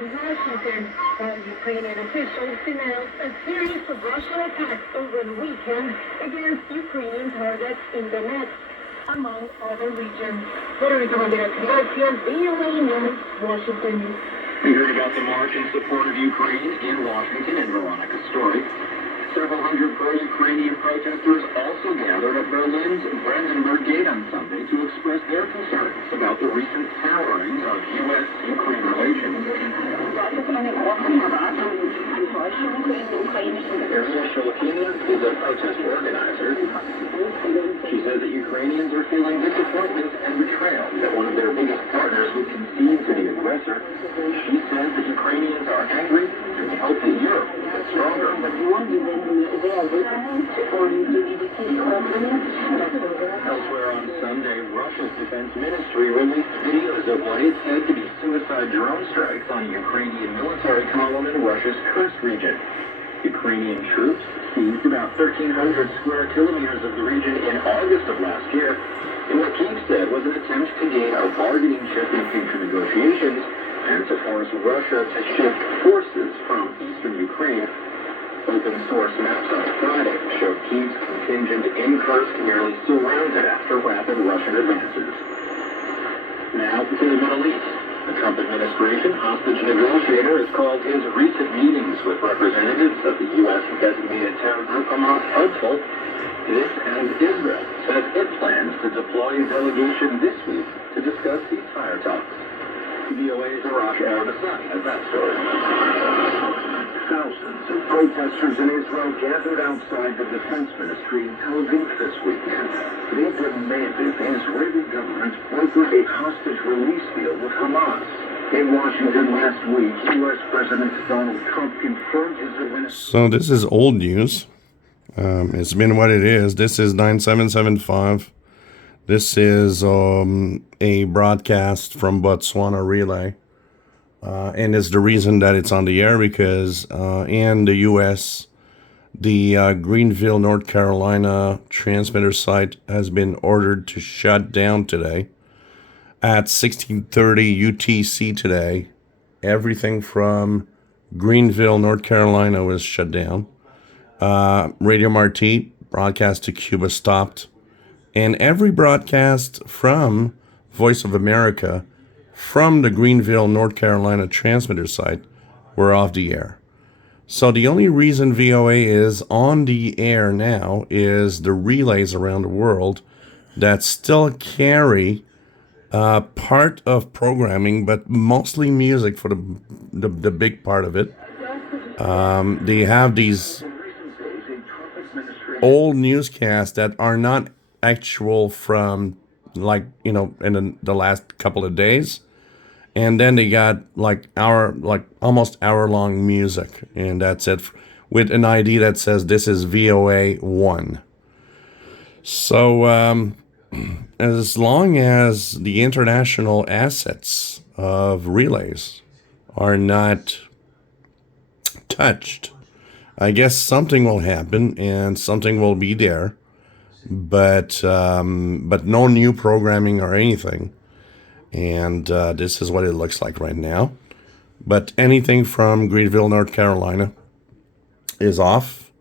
in Washington, while Ukrainian officials denounced a series of Russian attacks over the weekend against Ukrainian targets in Donetsk, among other regions. Veronica Bandera, VOA News, Washington. We heard about the march in support of Ukraine in Washington in Veronica's story. Several hundred pro-Ukrainian protesters also gathered at Berlin's Brandenburg Gate on Sunday to express their concerns about the recent souring of U.S.-Ukraine relations. Ursula is a protest organizer. She says that Ukrainians are feeling disappointment and betrayal that one of their biggest partners would concede to the aggressor. She says that Ukrainians are angry and they hope that Europe gets stronger. Elsewhere on Sunday, Russia's defense ministry released videos of what it said to be suicide drone strikes on a Ukrainian military column in Russia's Kursk region. Ukrainian troops seized about 1,300 square kilometers of the region in August of last year, in what Kyiv said was an attempt to gain a bargaining chip in future negotiations and to force Russia to shift forces from eastern Ukraine. Open source maps on Friday showed Kyiv's contingent in Kursk nearly surrounded after rapid Russian advances. Now to the Middle East. The Trump administration hostage negotiator has called his recent meetings with representatives of the U.S.-designated terror group Hamas hopeful. This and Israel says it plans to deploy a delegation this week to discuss ceasefire talks. VOA's Arash Arabassan has that story. Thousands of protesters in Israel gathered outside the defense ministry in Tel Aviv this weekend. They demanded the Israeli government broker a hostage release deal with Hamas. In Washington last week, U.S. President Donald Trump confirmed his administration. So this is old news. It's been what it is. This is 9775. This is a broadcast from Botswana Relay. And it's the reason that it's on the air because in the U.S., the Greenville, North Carolina transmitter site has been ordered to shut down today at 16:30 UTC today. Everything from Greenville, North Carolina was shut down. Radio Marti, broadcast to Cuba stopped. And every broadcast from Voice of America from the Greenville, North Carolina transmitter site were off the air. So the only reason VOA is on the air now is the relays around the world that still carry part of programming, but mostly music for the big part of it. They have these old newscasts that are not actual from in the last couple of days. And then they got almost hour-long music, and that's it, with an ID that says this is VOA 1. So as long as the international assets of relays are not touched, I guess something will happen and something will be there, but no new programming or anything. And this is what it looks like right now. But anything from Greenville, North Carolina is off.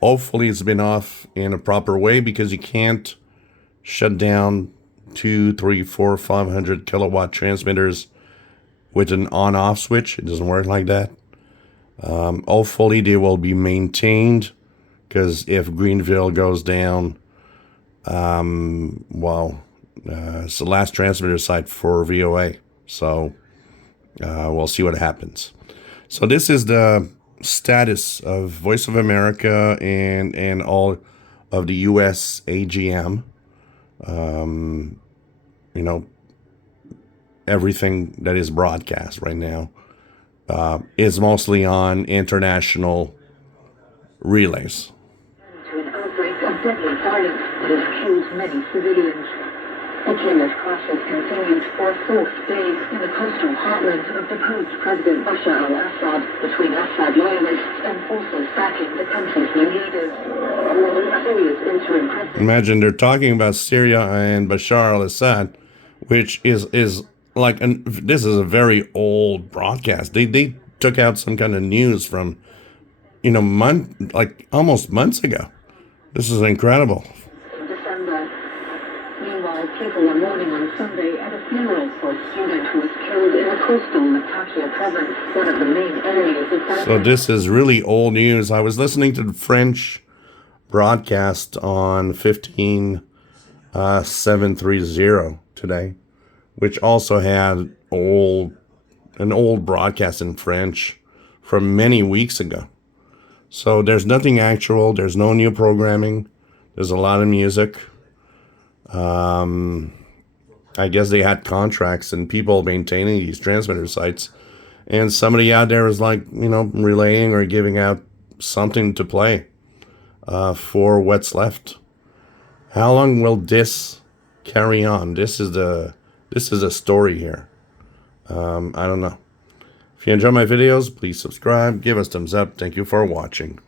Hopefully it's been off in a proper way, because you can't shut down 2, 3, 4, 500 kilowatt transmitters with an on-off switch. It doesn't work like that. Hopefully they will be maintained, because if Greenville goes down, it's the last transmitter site for VOA. So we'll see what happens. So this is the status of Voice of America and all of the U.S. AGM. Everything that is broadcast right now is mostly on international relays. To an outbreak of deadly violence that has killed many civilians. A killer's clashes continued for a fourth day in the coastal heartland of deposed President Bashar al-Assad, between Assad loyalists and forces backing the country's new leaders. Syria's interim president. Imagine they're talking about Syria and Bashar al-Assad, which is like, and this is a very old broadcast. They took out some kind of news from, almost months ago. This is incredible. December. Meanwhile, people are mourning on Sunday at a funeral for a student who was killed in the coastal Latakia province, one of the main areas of that. So this is really old news. I was listening to the French broadcast on 15730 today, which also had an old broadcast in French from many weeks ago. So there's nothing actual. There's no new programming. There's a lot of music. I guess they had contracts and people maintaining these transmitter sites. And somebody out there is relaying or giving out something to play for what's left. How long will this carry on? This is a story here. I don't know. If you enjoy my videos, please subscribe, give us thumbs up. Thank you for watching.